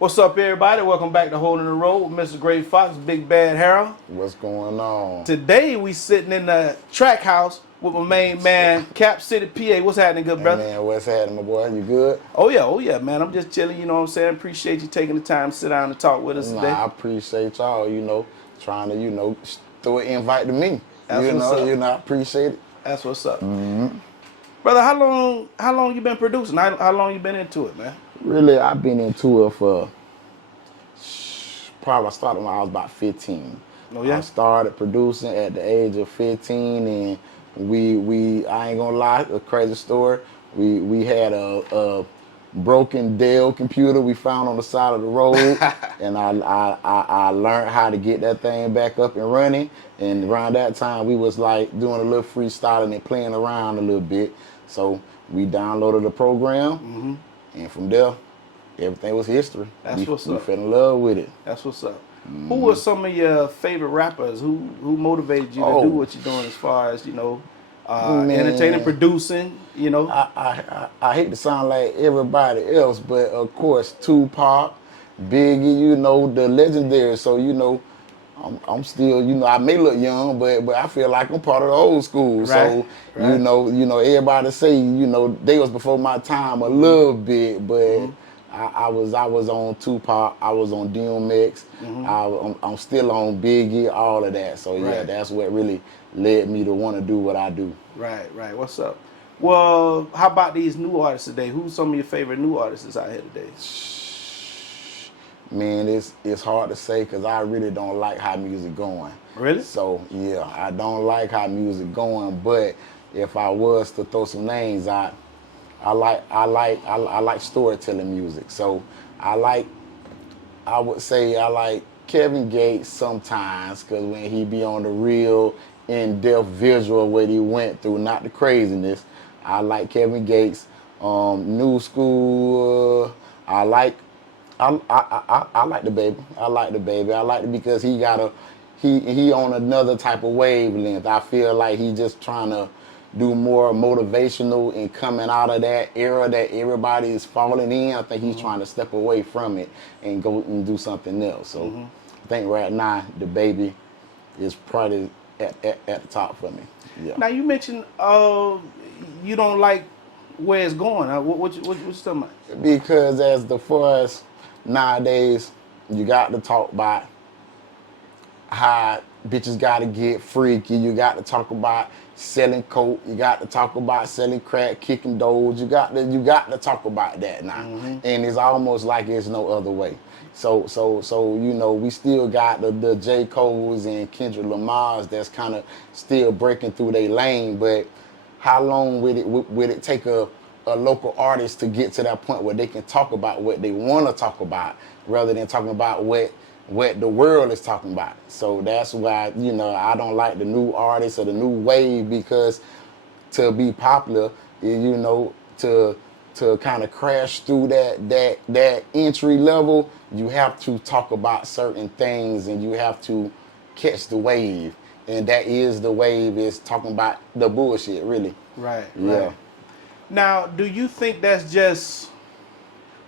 What's up, everybody? Welcome back to Holding the Road with Mr. Gray Fox, Big Bad Harold. What's going on? Today we sitting in the Traq house with my main man, Cap City, PA. What's happening, good brother? Hey man, what's happening, my boy? You good? Oh yeah, man. I'm just chilling, you know what I'm saying? Appreciate you taking the time to sit down and talk with us today. I appreciate y'all, trying to, throw an invite to me. That's what's up. I appreciate it. That's what's up. Mm-hmm. Brother, how long you been producing? How long you been into it, man? Really, I've been into it for probably I started when I was about 15. Oh yeah? I started producing at the age of 15, and we I ain't gonna lie, a crazy story. We had a broken Dell computer we found on the side of the road, and I learned how to get that thing back up and running. And around that time, we was like doing a little freestyling and playing around a little bit. So we downloaded the program, and from there, everything was history. That's what's up. We fell in love with it. That's what's up. Who were some of your favorite rappers? Who motivated you to do what you're doing as far as, entertaining, producing, I hate to sound like everybody else, but of course, Tupac, Biggie, the legendary. So, I'm still, I may look young, but I feel like I'm part of the old school. Right, So, everybody say, they was before my time a little bit, but I was on Tupac, I was on DMX, I'm still on Biggie, all of that. So yeah, that's what really led me to want to do what I do. Right. What's up? Well, how about these new artists today? Who's some of your favorite new artists out here today? Man, it's hard to say because I really don't like how music going. Really? So yeah, I don't like how music going. But if I was to throw some names out, I like storytelling music. So I would say I like Kevin Gates sometimes because when he be on the real in-depth visual what he went through, not the craziness. I like Kevin Gates. New school. I like the baby. I like the baby. I like it because he on another type of wavelength. I feel like he just trying to do more motivational and coming out of that era that everybody is falling in. I think he's trying to step away from it and go and do something else. So I think right now the baby is probably at the top for me. Yeah. Now you mentioned you don't like where it's going. What you talking about? Because as far as nowadays, you got to talk about how bitches got to get freaky. You got to talk about selling coke. You got to talk about selling crack, kicking doors. You got to talk about that now. And it's almost like there's no other way. So we still got the J. Cole's and Kendrick Lamar's that's kind of still breaking through their lane. But how long would it take a local artist to get to that point where they can talk about what they want to talk about rather than talking about what the world is talking about? So that's why, I don't like the new artists or the new wave, because to be popular, to kind of crash through that entry level, you have to talk about certain things and you have to catch the wave. And that is the wave, is talking about the bullshit, really. Right. Yeah. Now, do you think that's just,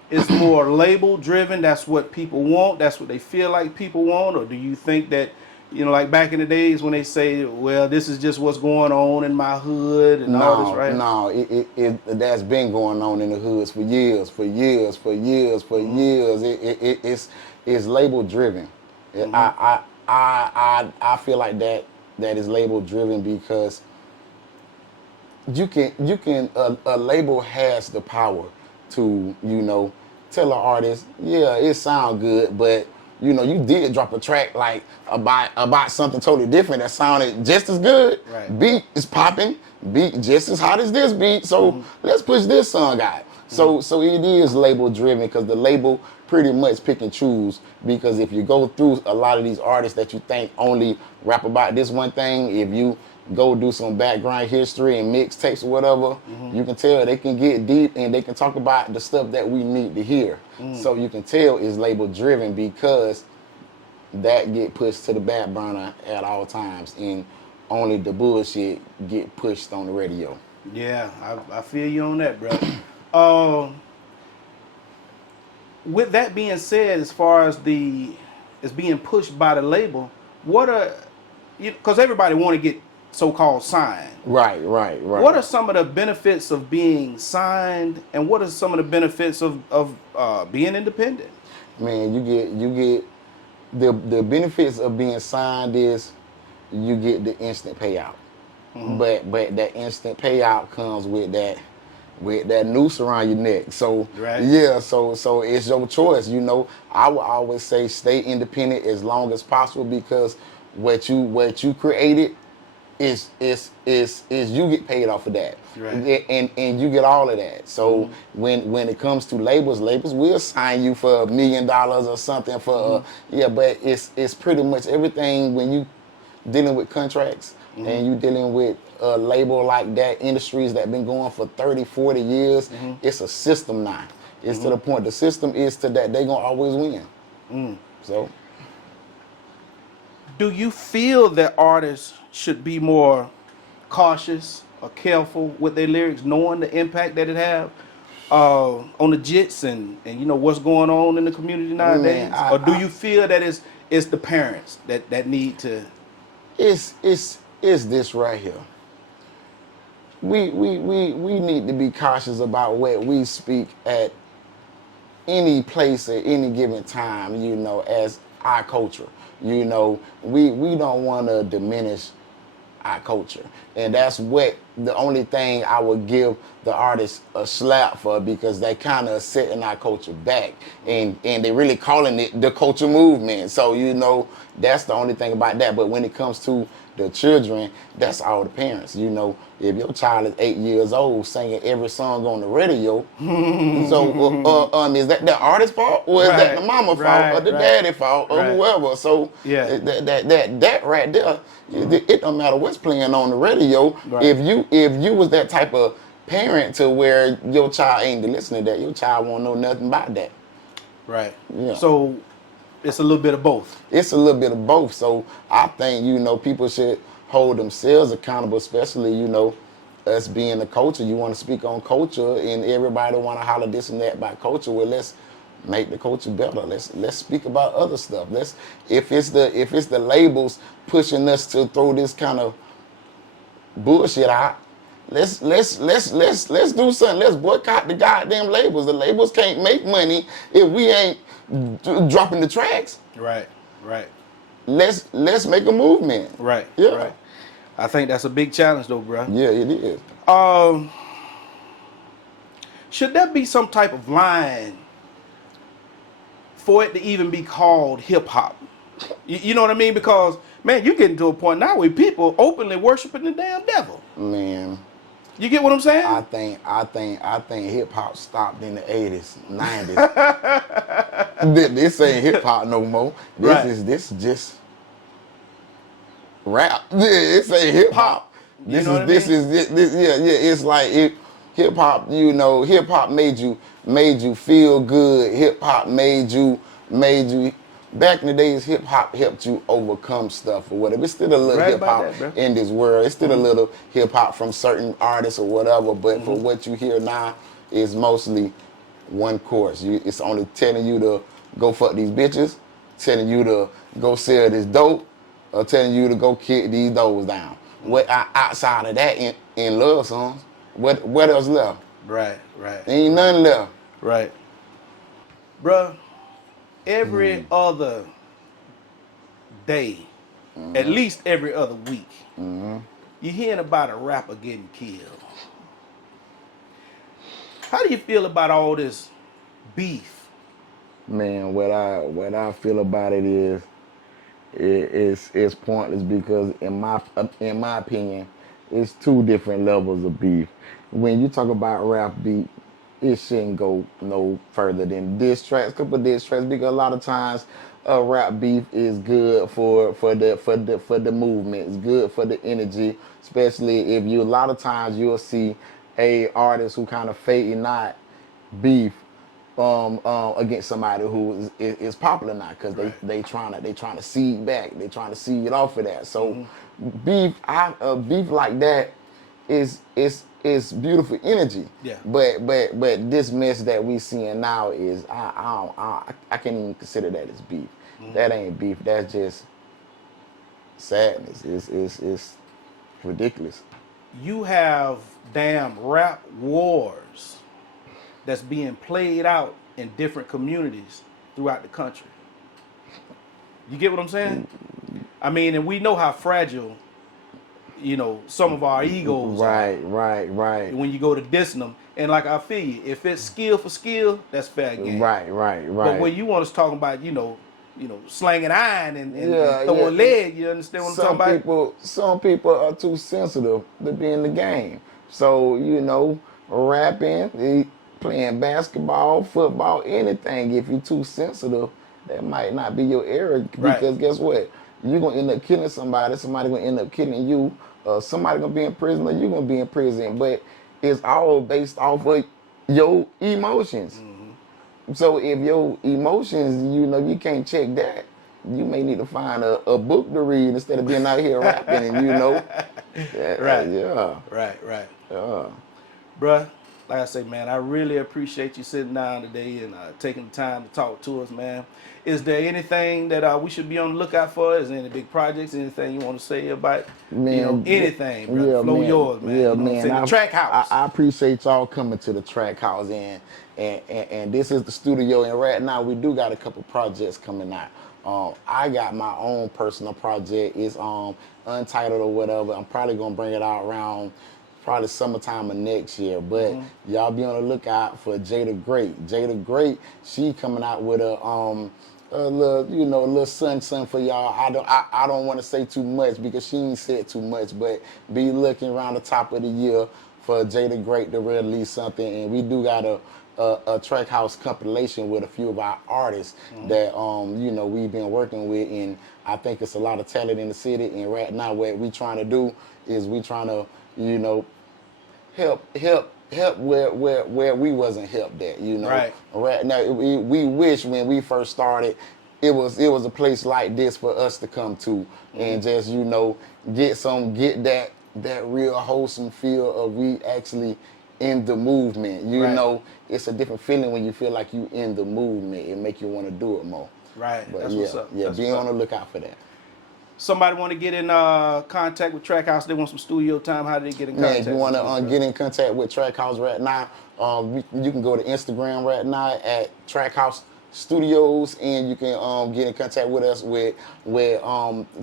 it's more label driven, that's what people want, that's what they feel like people want? Or do you think that, like back in the days when they say, well, this is just what's going on in my hood and all this, right? No, that's been going on in the hoods for years. It's label driven. I feel like that is label driven because you can a label has the power to, tell an artist, yeah, it sound good, but you did drop a track like about something totally different that sounded just as good. Right. Beat is popping, beat just as hot as this beat. So let's push this song out. So it is label driven because the label pretty much pick and choose. Because if you go through a lot of these artists that you think only rap about this one thing, if you go do some background history and mixtapes or whatever, you can tell they can get deep and they can talk about the stuff that we need to hear. So you can tell it's label driven because that get pushed to the back burner at all times, and only the bullshit get pushed on the radio. Yeah, I feel you on that, bro. with that being said, as far as it's being pushed by the label, what are because everybody want to get so-called signed. Right. What are some of the benefits of being signed, and what are some of the benefits of being independent? Man, you get the benefits of being signed is you get the instant payout. But that instant payout comes with that noose around your neck. So Right. yeah, so it's your choice. You know, I would always say stay independent as long as possible, because what you created is you get paid off of that. Right. And you get all of that. So when it comes to labels will sign you for $1 million or something for but it's pretty much everything when you dealing with contracts and you dealing with a label like that, industries that been going for 30, 40 years, it's a system now. It's to the point the system is to that they gonna always win. So Do you feel that artists should be more cautious or careful with their lyrics, knowing the impact that it have on the jits and you know what's going on in the community nowadays? Man, Or do you feel that it's the parents that need to? it's this right here. We need to be cautious about what we speak at any place at any given time, you know, as our culture. You know, we don't want to diminish our culture. And that's what the only thing I would give the artists a slap for, because they kind of setting our culture back and they really calling it the culture movement. So, you know, that's the only thing about that. But when it comes to the children, that's all the parents. You know, if your child is 8 years old singing every song on the radio, so is that the artist's fault, or is that the mama fault, or the daddy fault, or whoever? So Yeah. that right there, it don't matter what's playing on the radio. Right. If you was that type of parent to where your child ain't listening to that, your child won't know nothing about that. Right. Yeah. So it's a little bit of both. It's a little bit of both. So I think, you know, people should hold themselves accountable, especially, you know, us being the culture. You want to speak on culture and everybody want to holler this and that about culture. Well, let's make the culture better. Let's speak about other stuff. If it's the labels pushing us to throw this kind of bullshit out, let's do something. Let's boycott the goddamn labels. The labels can't make money if we ain't dropping the tracks. Right. Let's make a movement. Right. Yeah. Right. I think that's a big challenge, though, bro. Yeah, it is. Should there be some type of line for it to even be called hip hop? You know what I mean? Because man, you getting to a point now where people openly worshiping the damn devil. Man, You get what I'm saying? I think hip hop stopped in the 80s, 90s. This ain't hip hop no more. This is just rap. Yeah, this ain't hip hop. It's like hip hop. You know, hip hop made you feel good. Hip hop made you. Back in the days, hip hop helped you overcome stuff or whatever. It's still a little hip hop in this world. It's still a little hip hop from certain artists or whatever. But for what you hear now, is mostly one course. It's only telling you to go fuck these bitches, telling you to go sell this dope, or telling you to go kick these doors down. What outside of that in love songs? What else left? Right. Ain't nothing left. Right. Bruh, every other day, at least every other week, you're hearing about a rapper getting killed. How do you feel about all this beef? Man, what I feel about it is it's pointless, because in my opinion, it's two different levels of beef. When you talk about rap beef, it shouldn't go no further than diss tracks, couple diss tracks, because a lot of times rap beef is good for the movement. It's good for the energy, especially if a lot of times you'll see a artist who kind of fake not beef against somebody who is popular now, because they trying to seed back, they trying to seed off of that. So beef like that is it's beautiful energy. Yeah. But this mess that we seeing now is I can't even consider that as beef. That ain't beef. That's just sadness. It's ridiculous. You have damn rap wars that's being played out in different communities throughout the country. You get what I'm saying? I mean, and we know how fragile, you know, some of our egos are. Right. When you go to dissing them. And like I feel you, if it's skill for skill, that's fair game. Right. But when you want us talking about, you know, slanging iron and throwing lead, you understand what I'm talking about? Some people are too sensitive to be in the game. So, you know, rapping, playing basketball, football, anything, if you're too sensitive, that might not be your area. Because guess what? You're going to end up killing somebody going to end up killing you, somebody going to be in prison, or you're going to be in prison. But it's all based off of your emotions. So if your emotions, you know, you can't check that, you may need to find a book to read instead of being out here rapping, and you know. Right. Yeah. Right. Yeah. Bruh, like I say, man, I really appreciate you sitting down today and taking the time to talk to us, man. Is there anything that we should be on the lookout for? Is there any big projects, anything you want to say about, man, you know, anything, brother? Yeah, Flow man. yours, man. Yeah, you know man. The Traq House. I appreciate y'all coming to the Traq House, and this is the studio, and right now we do got a couple projects coming out. I got my own personal project. It's untitled or whatever. I'm probably gonna bring it out around probably summertime of next year. But y'all be on the lookout for Jada Great. Jada Great, she coming out with a little son for y'all. I don't want to say too much because she ain't said too much, but be looking around the top of the year for Jada Great to release something. And we do got a Traq House compilation with a few of our artists that you know, we've been working with, and I think it's a lot of talent in the city. And right now what we trying to do is we trying to, you know, help where we wasn't helped at, you know. Right now we wish when we first started it was a place like this for us to come to and just, you know, get that real wholesome feel of we actually in the movement. You know, it's a different feeling when you feel like you in the movement. It make you want to do it more. Right. But that's what's up. Yeah, that's be on the lookout for that. Somebody want to get in contact with Traq House, they want some studio time, how do they get in contact? Man, if you want to get in contact with Traq House right now, you can go to Instagram right now at Traq House Studios, and you can get in contact with us with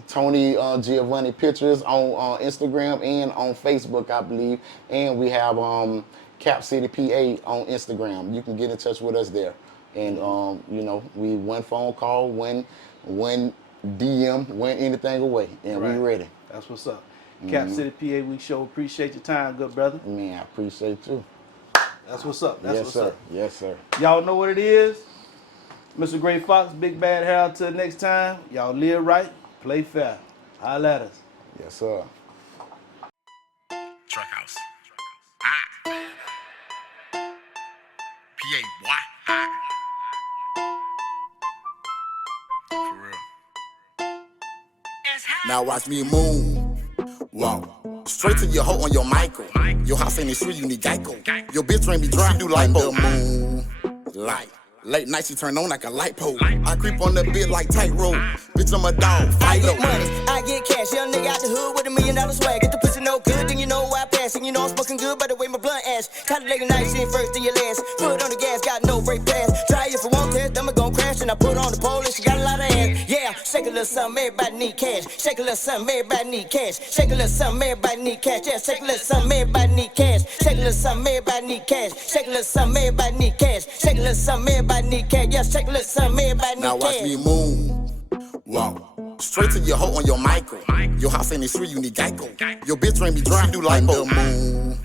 Tony Giovanni Pictures on Instagram and on Facebook, I believe. And we have Cap City PA on Instagram. You can get in touch with us there. And you know, we one phone call, one DM, went anything away, and we ready. That's what's up. Cap City PA, we sure appreciate your time, good brother. Man, I appreciate you. That's what's up. That's what's up. Yes, sir. Y'all know what it is. Mr. Gray Fox, Big Bad Harold, till next time. Y'all live right, play fair. Holla at us. Yes, sir. Traq House. PA, what? For real. Now watch me move. Wow. Straight to your hoe on your Michael. Your house ain't free, you need Geico. Your bitch ran me dry, do like the moon. Light. Late night, she turn on like a light pole. I creep on the bed like tightrope. Bitch, I'm a dog. I get money, I get cash. Young nigga out the hood with $1 million swag. Get the pussy no good, then you know why I pass. And you know I'm smoking good by the way my blunt ash. Caught it late at night, seen first in your last. Foot on the gas, got no brake pass. Try if I want test, then I'm gon' crash. And I put on the pole and she got a lot of ass. Yeah, shake a little something, everybody need cash. Shake a little something, everybody need cash. Shake a little something, everybody need cash. Yeah, shake a little something, everybody need cash. Shake a little something, everybody need cash. Shake a little something, everybody need cash. Shake a little something, everybody need cash. Yeah, shake a little something, everybody need cash. Now watch me move. Wow. Straight to your hoe on your Michael. Your house ain't free, you need Geico. Your bitch ran me dry, do like the moon.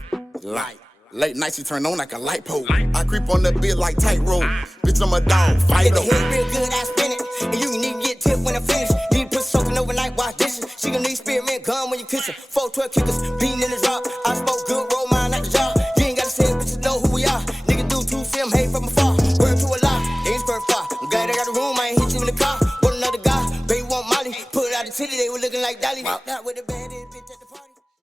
Light. Late night, she turn on like a light pole. I creep on the bed like tightrope. Bitch, I'm a dog. Fight Get the up. head real good, I spin it. And you can even get tipped when I finish. Need to put soaking overnight, wash dishes. She gon' need spearmint gun when you kiss her. 412 kickers, beating in the drop. I spoke good, roll mine at the job. You ain't gotta say it, bitches know who we are. Nigga do two film, hate from afar. Word to a lie, ain't spur far. I'm glad I got a room, I ain't hit you in the car. Want another guy, baby want Molly. Put out the titty, they were looking like Dolly. Not with the